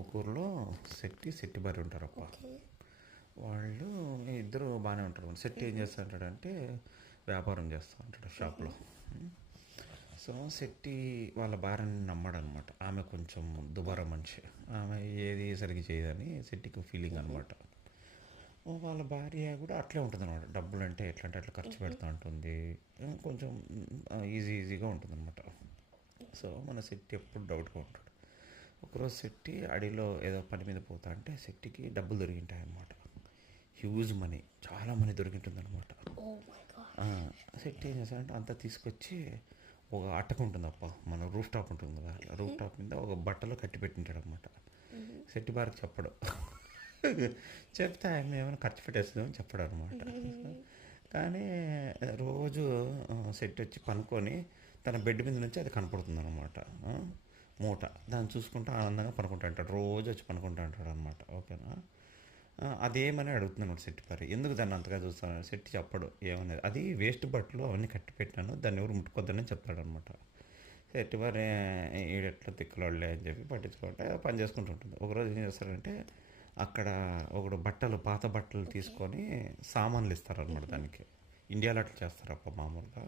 ఒక ఊర్లో సెట్టి భార్య ఉంటారప్ప. ఓకే. వాళ్ళు ఇద్దరు బాగానే ఉంటారు. సెట్టి ఏం చేస్తూ ఉంటాడంటే వ్యాపారం చేస్తూ ఉంటాడు షాప్లో. సో సెట్టి వాళ్ళ భార్యని నమ్మడనమాట. ఆమె కొంచెం దుబారా మనిషి. ఆమె ఏది సరిగ్గా చేయదని సెట్టికి ఫీలింగ్ అనమాట. వాళ్ళ భార్య కూడా అట్లే ఉంటుంది అనమాట. డబ్బులు అంటే ఎట్లా అంటే అట్లా ఖర్చు పెడతా ఉంటుంది. కొంచెం ఈజీగా ఉంటుంది అనమాట. సో మన సెట్టి ఎప్పుడు డౌట్గా ఉంటాడు. ఒకరోజు సెట్టి అడవిలో ఏదో పని మీద పోతా అంటే సెట్టికి డబ్బులు దొరికింటాయి అనమాట. హ్యూజ్ మనీ, చాలా మనీ దొరికింటుంది అనమాట. Oh my God. సెట్టి ఏం చేస్తాడంటే అంతా తీసుకొచ్చి ఒక అట్టకు ఉంటుంది అప్ప, మన రూఫ్ టాప్ ఉంటుంది కదా, అట్లా రూఫ్ టాప్ మీద ఒక బట్టలో కట్టి పెట్టింటాడు అనమాట. సెట్టి బారికి చెప్పడు. చెప్తే ఆయన ఏమైనా ఖర్చు పెట్టేస్తుందని చెప్పడు అనమాట. కానీ రోజు సెట్ వచ్చి పనుకొని తన బెడ్ మీద నుంచి అది కనపడుతుంది అనమాట. మూట దాన్ని చూసుకుంటూ ఆనందంగా పనుకుంటా అంటాడు. రోజు వచ్చి పనుకుంటా అంటాడు అనమాట. ఓకేనా. అదేమని అడుగుతున్నాడు సెట్టి పారి, ఎందుకు దాన్ని అంతగా చూస్తాను. సెట్టి చెప్పడు ఏమనేది. అది వేస్ట్ బట్టలు అవన్నీ కట్టి పెట్టినాను, దాన్ని ఎవరు ముట్టుకోద్దని చెప్తాడనమాట. సెట్టి పారి ఈడెట్లా తిక్కలోళ్ళే అని చెప్పి పట్టించుకుంటే పని చేసుకుంటూ ఉంటుంది. ఒకరోజు ఏం చేస్తారంటే అక్కడ ఒకడు పాత బట్టలు తీసుకొని సామాన్లు ఇస్తారనమాట దానికి. ఇండియాలో అట్లా చేస్తారప్ప మామూలుగా.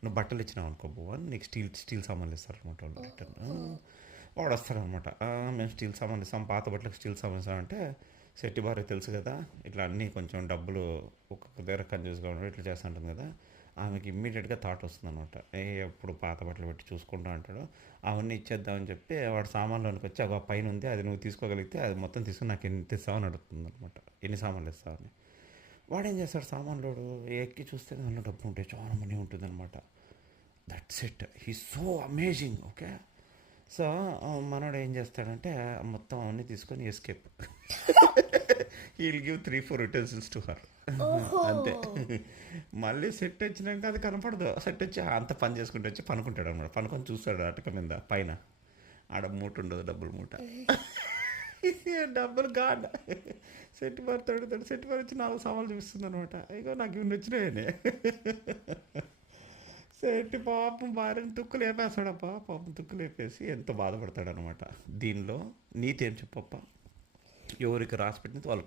నువ్వు బట్టలు ఇచ్చినావు అనుకో బువ్వ, నీకు స్టీల్ సామాన్లు ఇస్తారనమాట వాళ్ళు రిటర్న్. వాడు వస్తారనమాట. మేము స్టీల్ సామాన్లు ఇస్తాం, పాత బట్టలకు స్టీల్ సామాన్లు ఇస్తామంటే సెట్టి భార్య తెలుసు కదా ఇట్లా అన్నీ కొంచెం డబ్బులు ఒక్కొక్క దగ్గర కన్ఫ్యూజ్గా ఉండడం ఇట్లా చేస్తూ ఉంటుంది కదా. ఆమెకి ఇమ్మీడియట్గా థాట్ వస్తుంది అనమాట. ఎప్పుడు పాత బట్టలు పెట్టి చూసుకుంటూ అంటాడు. అవన్నీ ఇచ్చేద్దామని చెప్పి వాడు సామాన్లోనికి వచ్చి ఆ పైన ఉంది, అది నువ్వు తీసుకోగలిగితే అది మొత్తం తీసుకుని నాకు ఎంత ఇస్తావని అడుగుతుంది అనమాట. ఎన్ని సామాన్లు ఇస్తావని. వాడు ఏం చేస్తాడు, సామాన్లోడు ఎక్కి చూస్తే దానిలో డబ్బు ఉంటాయి, చాలా మనీ ఉంటుంది అనమాట. That's it, he so amazing. Okay. So మనోడు ఏం చేస్తాడంటే మొత్తం అన్నీ తీసుకొని escape. Heal give 3-4 returns to her. అంతే. మళ్ళీ సెట్ వచ్చినాక అది కనపడదు. సెట్ వచ్చి అంత పని చేసుకుంటూ వచ్చి పనుకుంటాడు అనమాట. పనుకొని చూస్తాడు అటక మీద పైన. ఆడ మూట ఉండదు, డబ్బులు మూట. డబ్బులు గాడ్. సెట్ పడతాడు. సెట్ పడి వచ్చి 4 సామాన్లు చూపిస్తుంది అనమాట. ఇగో నాకు ఇవన్నీ వచ్చినాయని. సెట్టి పాపం భార్యని తుక్కు లేపేస్తాడప్ప. పాపం తుక్కు లేపేసి ఎంతో బాధపడతాడు అనమాట. దీనిలో నీతి ఏం చెప్పప్ప, ఎవరికి రాసి పెట్టినది వాళ్ళకు